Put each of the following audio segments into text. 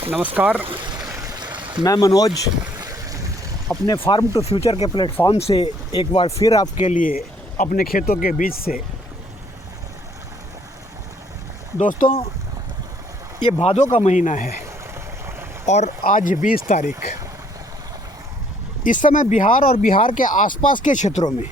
नमस्कार, मैं मनोज अपने फार्म टू फ्यूचर के प्लेटफॉर्म से एक बार फिर आपके लिए अपने खेतों के बीच से। दोस्तों, ये भादों का महीना है और आज 20 तारीख। इस समय बिहार और बिहार के आसपास के क्षेत्रों में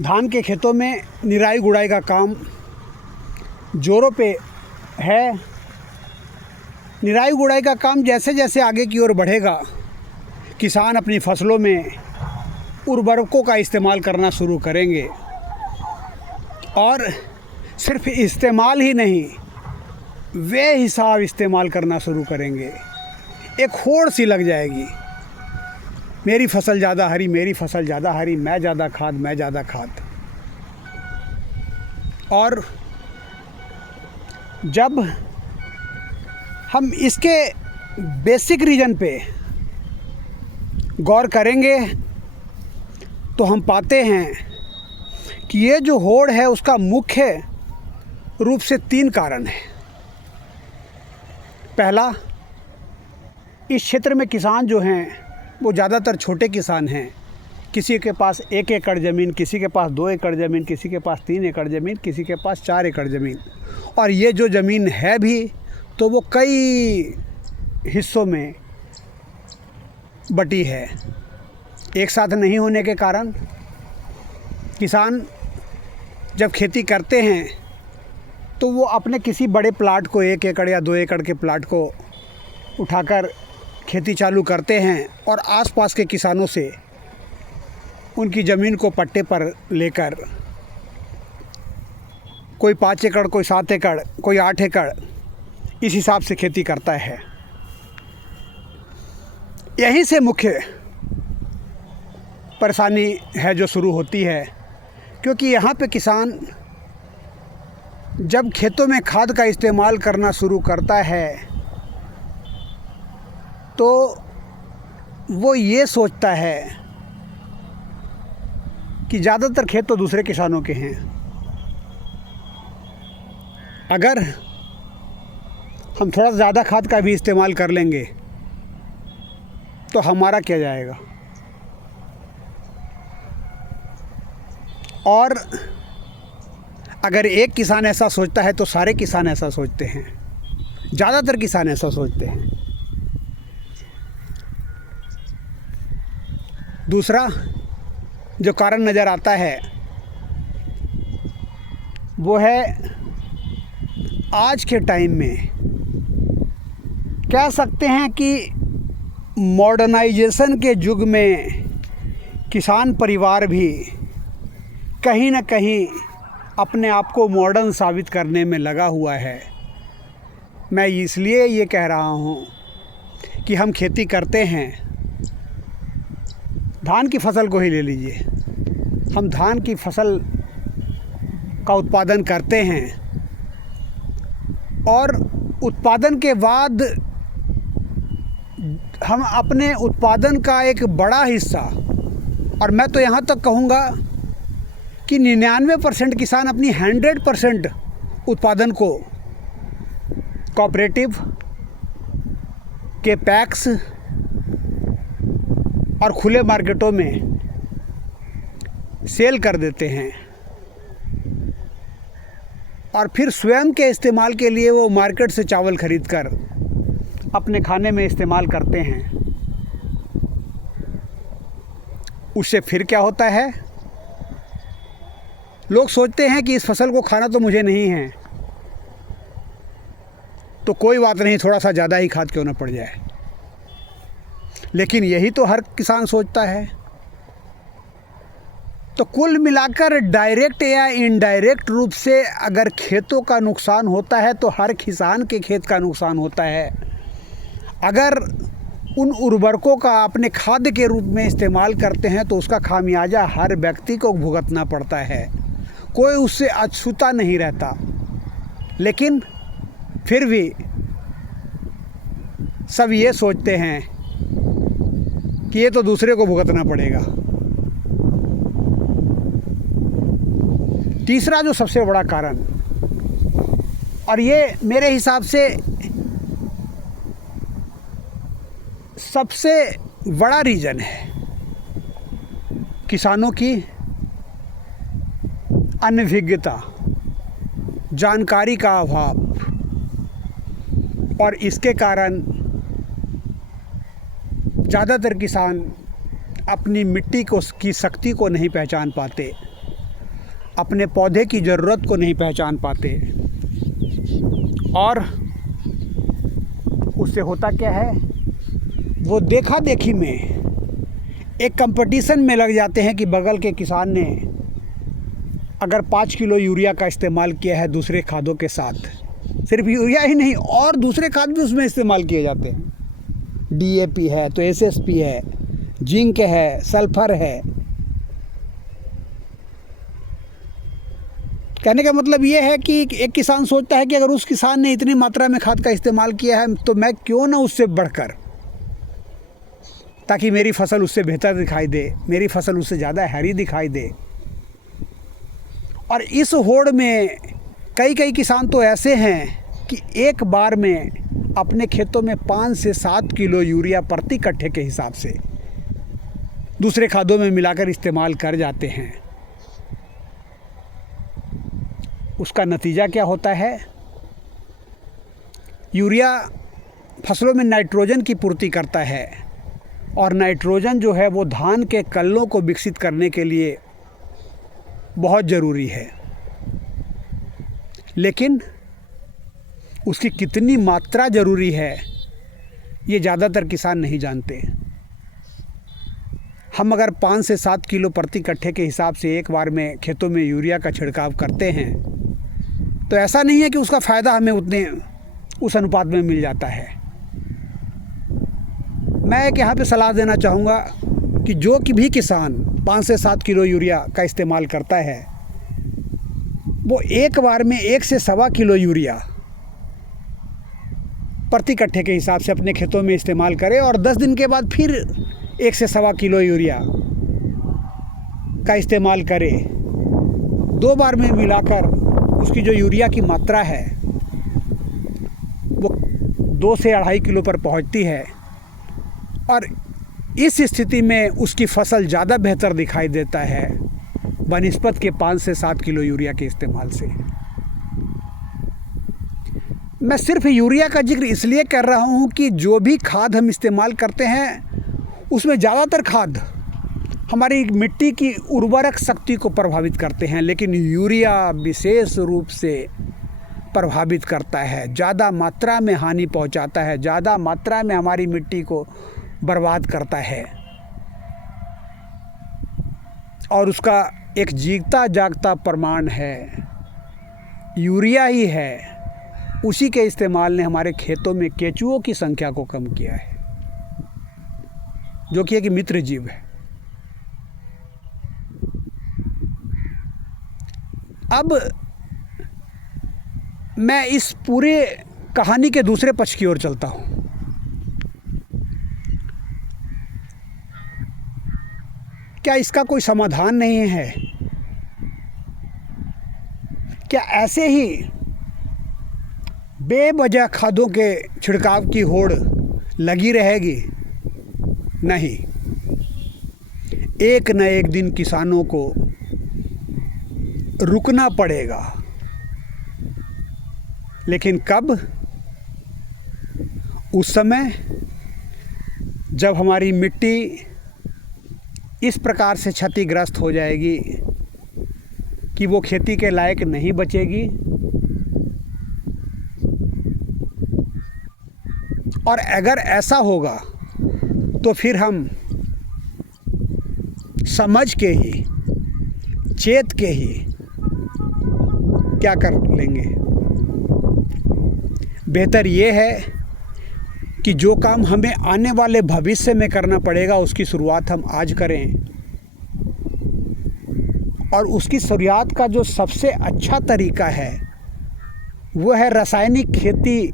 धान के खेतों में निराई गुड़ाई का काम जोरों पे है। निराई गुड़ाई का काम जैसे जैसे आगे की ओर बढ़ेगा, किसान अपनी फसलों में उर्वरकों का इस्तेमाल करना शुरू करेंगे और सिर्फ इस्तेमाल ही नहीं, वे हिसाब इस्तेमाल करना शुरू करेंगे। एक होड़ सी लग जाएगी, मेरी फसल ज़्यादा हरी, मेरी फसल ज़्यादा हरी, मैं ज़्यादा खाद, मैं ज़्यादा खाद। और जब हम इसके बेसिक रीज़न पे गौर करेंगे तो हम पाते हैं कि ये जो होड़ है उसका मुख्य रूप से 3 कारण है। पहला, इस क्षेत्र में किसान जो हैं वो ज़्यादातर छोटे किसान हैं। किसी के पास 1 एकड़ ज़मीन, किसी के पास 2 एकड़ ज़मीन, किसी के पास 3 एकड़ ज़मीन, किसी के पास 4 एकड़ ज़मीन। और ये जो ज़मीन है भी तो वो कई हिस्सों में बटी है। एक साथ नहीं होने के कारण किसान जब खेती करते हैं तो वो अपने किसी बड़े प्लाट को, 1 एकड़ या 2 एकड़ के प्लाट को उठाकर खेती चालू करते हैं और आसपास के किसानों से उनकी ज़मीन को पट्टे पर लेकर कोई 5 एकड़, कोई 7 एकड़, कोई 8 एकड़, इस हिसाब से खेती करता है। यहीं से मुख्य परेशानी है जो शुरू होती है, क्योंकि यहाँ पे किसान जब खेतों में खाद का इस्तेमाल करना शुरू करता है तो वो ये सोचता है कि ज़्यादातर खेत तो दूसरे किसानों के हैं। अगर हम थोड़ा ज़्यादा खाद का भी इस्तेमाल कर लेंगे तो हमारा क्या जाएगा। और अगर एक किसान ऐसा सोचता है तो सारे किसान ऐसा सोचते हैं, ज़्यादातर किसान ऐसा सोचते हैं। दूसरा जो कारण नज़र आता है वो है आज के टाइम में कह सकते हैं कि मॉडर्नाइजेशन के युग में किसान परिवार भी कहीं ना कहीं अपने आप को मॉडर्न साबित करने में लगा हुआ है। मैं इसलिए ये कह रहा हूँ कि हम खेती करते हैं, धान की फसल को ही ले लीजिए। हम धान की फसल का उत्पादन करते हैं और उत्पादन के बाद हम अपने उत्पादन का एक बड़ा हिस्सा, और मैं तो यहाँ तक कहूँगा कि 99% किसान अपनी 100% उत्पादन को कोऑपरेटिव के पैक्स और खुले मार्केटों में सेल कर देते हैं और फिर स्वयं के इस्तेमाल के लिए वो मार्केट से चावल खरीदकर अपने खाने में इस्तेमाल करते हैं। उससे फिर क्या होता है, लोग सोचते हैं कि इस फसल को खाना तो मुझे नहीं है, तो कोई बात नहीं, थोड़ा सा ज़्यादा ही खाद क्यों ना पड़ जाए। लेकिन यही तो हर किसान सोचता है। तो कुल मिलाकर डायरेक्ट या इनडायरेक्ट रूप से अगर खेतों का नुकसान होता है तो हर किसान के खेत का नुकसान होता है। अगर उन उर्वरकों का अपने खाद्य के रूप में इस्तेमाल करते हैं तो उसका खामियाजा हर व्यक्ति को भुगतना पड़ता है, कोई उससे अछूता नहीं रहता। लेकिन फिर भी सब ये सोचते हैं कि ये तो दूसरे को भुगतना पड़ेगा। तीसरा जो सबसे बड़ा कारण, और ये मेरे हिसाब से सबसे बड़ा रीज़न है किसानों की अनभिज्ञता, जानकारी का अभाव, और इसके कारण ज़्यादातर किसान अपनी मिट्टी की शक्ति को नहीं पहचान पाते, अपने पौधे की ज़रूरत को नहीं पहचान पाते, और उससे होता क्या है, वो देखा देखी में एक कंपटीशन में लग जाते हैं कि बगल के किसान ने अगर 5 किलो यूरिया का इस्तेमाल किया है दूसरे खादों के साथ, सिर्फ यूरिया ही नहीं और दूसरे खाद भी उसमें इस्तेमाल किए जाते हैं। DAP है तो SSP है, जिंक है, सल्फर है। कहने का मतलब ये है कि एक किसान सोचता है कि अगर उस किसान ने इतनी मात्रा में खाद का इस्तेमाल किया है तो मैं क्यों ना उससे बढ़कर, ताकि मेरी फसल उससे बेहतर दिखाई दे, मेरी फसल उससे ज़्यादा हरी दिखाई दे। और इस होड़ में कई किसान तो ऐसे हैं कि एक बार में अपने खेतों में 5 से 7 किलो यूरिया प्रति कट्ठे के हिसाब से दूसरे खादों में मिलाकर इस्तेमाल कर जाते हैं। उसका नतीजा क्या होता है? यूरिया फसलों में नाइट्रोजन की पूर्ति करता है, और नाइट्रोजन जो है वो धान के कल्लों को विकसित करने के लिए बहुत ज़रूरी है, लेकिन उसकी कितनी मात्रा ज़रूरी है ये ज़्यादातर किसान नहीं जानते। हम अगर 5 से 7 किलो प्रति कट्ठे के हिसाब से एक बार में खेतों में यूरिया का छिड़काव करते हैं तो ऐसा नहीं है कि उसका फ़ायदा हमें उस अनुपात में मिल जाता है। मैं एक यहाँ पे सलाह देना चाहूँगा कि जो कि भी किसान 5 से 7 किलो यूरिया का इस्तेमाल करता है वो एक बार में 1 से 1.25 किलो यूरिया प्रति कट्ठे के हिसाब से अपने खेतों में इस्तेमाल करे, और 10 दिन के बाद फिर 1 से 1.25 किलो यूरिया का इस्तेमाल करे। 2 बार में मिलाकर उसकी जो यूरिया की मात्रा है वो 2 से 2.5 किलो पर पहुंचती है, और इस स्थिति में उसकी फसल ज़्यादा बेहतर दिखाई देता है बनिस्बत के 5 से 7 किलो यूरिया के इस्तेमाल से। मैं सिर्फ यूरिया का जिक्र इसलिए कर रहा हूँ कि जो भी खाद हम इस्तेमाल करते हैं उसमें ज़्यादातर खाद हमारी मिट्टी की उर्वरक शक्ति को प्रभावित करते हैं, लेकिन यूरिया विशेष रूप से प्रभावित करता है, ज़्यादा मात्रा में हानि पहुँचाता है, ज़्यादा मात्रा में हमारी मिट्टी को बर्बाद करता है, और उसका एक जीता जागता प्रमाण है यूरिया ही है। उसी के इस्तेमाल ने हमारे खेतों में केंचुओं की संख्या को कम किया है, जो कि एक मित्र जीव है। अब मैं इस पूरे कहानी के दूसरे पक्ष की ओर चलता हूँ। क्या इसका कोई समाधान नहीं है? क्या ऐसे ही बेवजह खादों के छिड़काव की होड़ लगी रहेगी? नहीं, एक न एक दिन किसानों को रुकना पड़ेगा, लेकिन कब? उस समय जब हमारी मिट्टी इस प्रकार से क्षतिग्रस्त हो जाएगी कि वो खेती के लायक नहीं बचेगी, और अगर ऐसा होगा तो फिर हम समझ के ही, चेत के ही क्या कर लेंगे। बेहतर ये है कि जो काम हमें आने वाले भविष्य में करना पड़ेगा उसकी शुरुआत हम आज करें, और उसकी शुरुआत का जो सबसे अच्छा तरीका है वो है रासायनिक खेती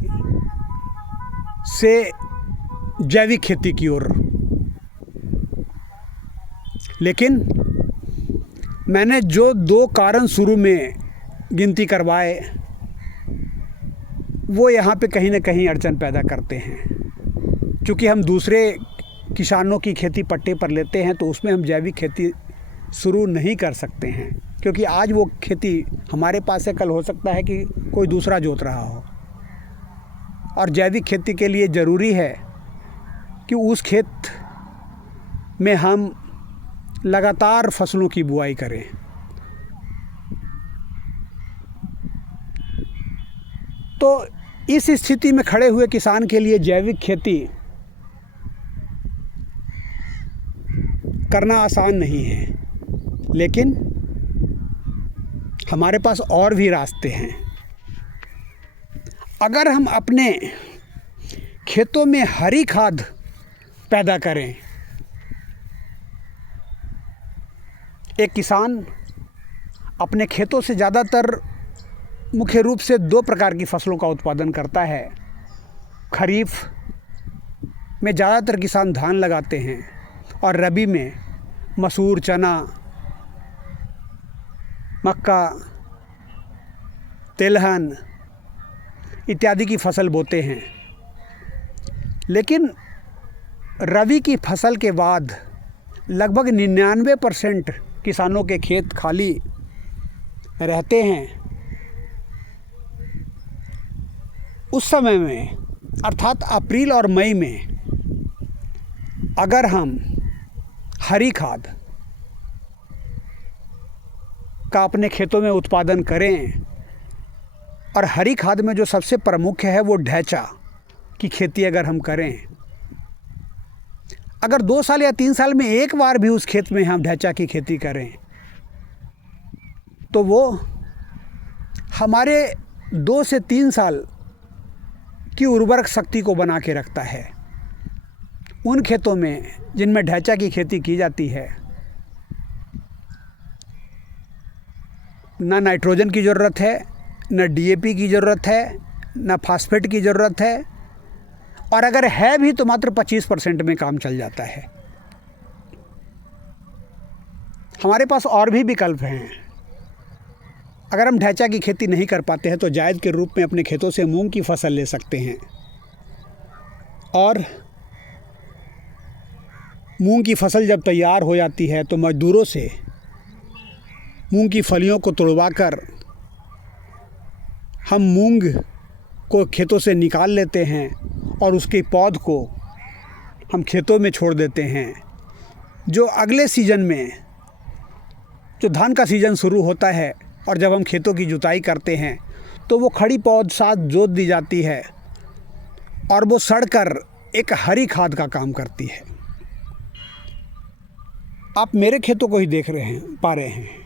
से जैविक खेती की ओर। लेकिन मैंने जो 2 कारण शुरू में गिनती करवाए वो यहाँ पे कहीं ना कहीं अड़चन पैदा करते हैं, क्योंकि हम दूसरे किसानों की खेती पट्टे पर लेते हैं तो उसमें हम जैविक खेती शुरू नहीं कर सकते हैं, क्योंकि आज वो खेती हमारे पास है, कल हो सकता है कि कोई दूसरा जोत रहा हो। और जैविक खेती के लिए ज़रूरी है कि उस खेत में हम लगातार फसलों की बुआई करें। तो इस स्थिति में खड़े हुए किसान के लिए जैविक खेती करना आसान नहीं है, लेकिन हमारे पास और भी रास्ते हैं। अगर हम अपने खेतों में हरी खाद पैदा करें, एक किसान अपने खेतों से ज़्यादातर मुख्य रूप से 2 प्रकार की फसलों का उत्पादन करता है। खरीफ में ज़्यादातर किसान धान लगाते हैं और रबी में मसूर, चना, मक्का, तिलहन इत्यादि की फसल बोते हैं। लेकिन रबी की फसल के बाद लगभग 99% किसानों के खेत खाली रहते हैं। उस समय में अर्थात अप्रैल और मई में अगर हम हरी खाद का अपने खेतों में उत्पादन करें, और हरी खाद में जो सबसे प्रमुख है वो ढैंचा की खेती अगर हम करें, अगर 2 साल या 3 साल में एक बार भी उस खेत में हम ढैंचा की खेती करें तो वो हमारे 2 से 3 साल की उर्वरक शक्ति को बना के रखता है। उन खेतों में जिनमें ढैंचा की खेती की जाती है, ना नाइट्रोजन की ज़रूरत है, ना डीएपी की ज़रूरत है, ना फास्फेट की ज़रूरत है, और अगर है भी तो मात्र 25% में काम चल जाता है। हमारे पास और भी विकल्प हैं। अगर हम ढैंचा की खेती नहीं कर पाते हैं तो जायद के रूप में अपने खेतों से मूंग की फसल ले सकते हैं, और मूंग की फसल जब तैयार हो जाती है तो मज़दूरों से मूंग की फलियों को तुड़वाकर हम मूंग को खेतों से निकाल लेते हैं और उसके पौध को हम खेतों में छोड़ देते हैं। जो अगले सीज़न में, जो धान का सीज़न शुरू होता है और जब हम खेतों की जुताई करते हैं तो वो खड़ी पौध साथ जोत दी जाती है और वो सड़कर एक हरी खाद का काम करती है। आप मेरे खेतों को ही देख पा रहे हैं।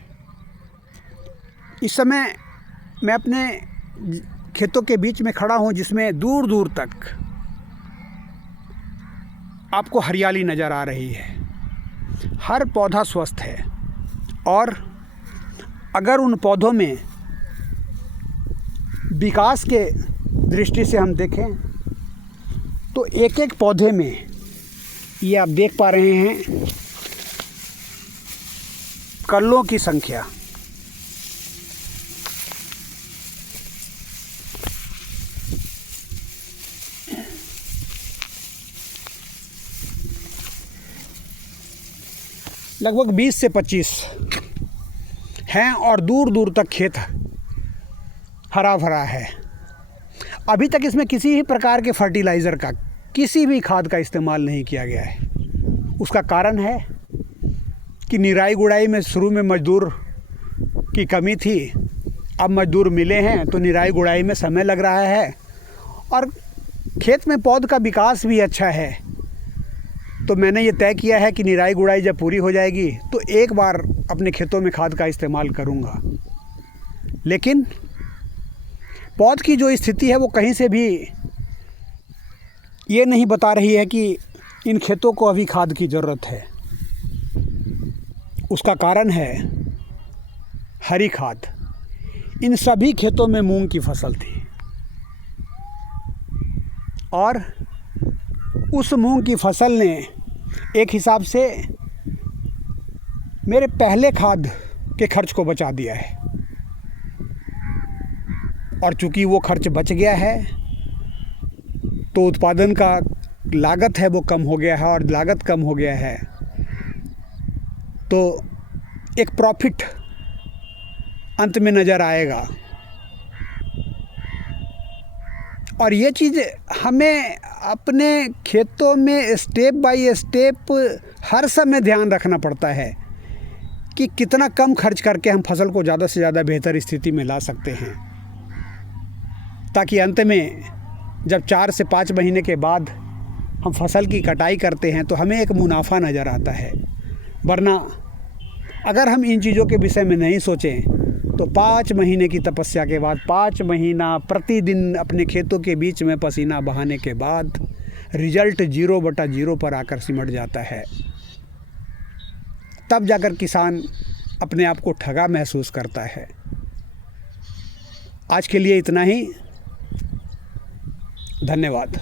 इस समय मैं अपने खेतों के बीच में खड़ा हूँ जिसमें दूर दूर तक आपको हरियाली नज़र आ रही है। हर पौधा स्वस्थ है, और अगर उन पौधों में विकास के दृष्टि से हम देखें तो एक एक पौधे में, ये आप देख पा रहे हैं, कल्लों की संख्या। लगभग 20 से 25 हैं और दूर दूर तक खेत हरा भरा है। अभी तक इसमें किसी भी प्रकार के फर्टिलाइज़र का, किसी भी खाद का इस्तेमाल नहीं किया गया है। उसका कारण है कि निराई गुड़ाई में शुरू में मज़दूर की कमी थी। अब मज़दूर मिले हैं तो निराई गुड़ाई में समय लग रहा है, और खेत में पौध का विकास भी अच्छा है। तो मैंने ये तय किया है कि निराई गुड़ाई जब पूरी हो जाएगी तो एक बार अपने खेतों में खाद का इस्तेमाल करूँगा। लेकिन पौध की जो स्थिति है वो कहीं से भी ये नहीं बता रही है कि इन खेतों को अभी खाद की ज़रूरत है। उसका कारण है हरी खाद। इन सभी खेतों में मूंग की फसल थी, और उस मूंग की फसल ने एक हिसाब से मेरे पहले खाद के खर्च को बचा दिया है। और चूंकि वो खर्च बच गया है तो उत्पादन का लागत है वो कम हो गया है, और लागत कम हो गया है तो एक प्रॉफिट अंत में नज़र आएगा। और ये चीज़ हमें अपने खेतों में स्टेप बाय स्टेप हर समय ध्यान रखना पड़ता है कि कितना कम खर्च करके हम फसल को ज़्यादा से ज़्यादा बेहतर स्थिति में ला सकते हैं, ताकि अंत में जब 4 से 5 महीने के बाद हम फसल की कटाई करते हैं तो हमें एक मुनाफा नज़र आता है। वरना अगर हम इन चीज़ों के विषय में नहीं सोचें तो 5 महीने की तपस्या के बाद, 5 महीना प्रतिदिन अपने खेतों के बीच में पसीना बहाने के बाद रिजल्ट 0/0 पर आकर सिमट जाता है। तब जाकर किसान अपने आप को ठगा महसूस करता है। आज के लिए इतना ही। धन्यवाद।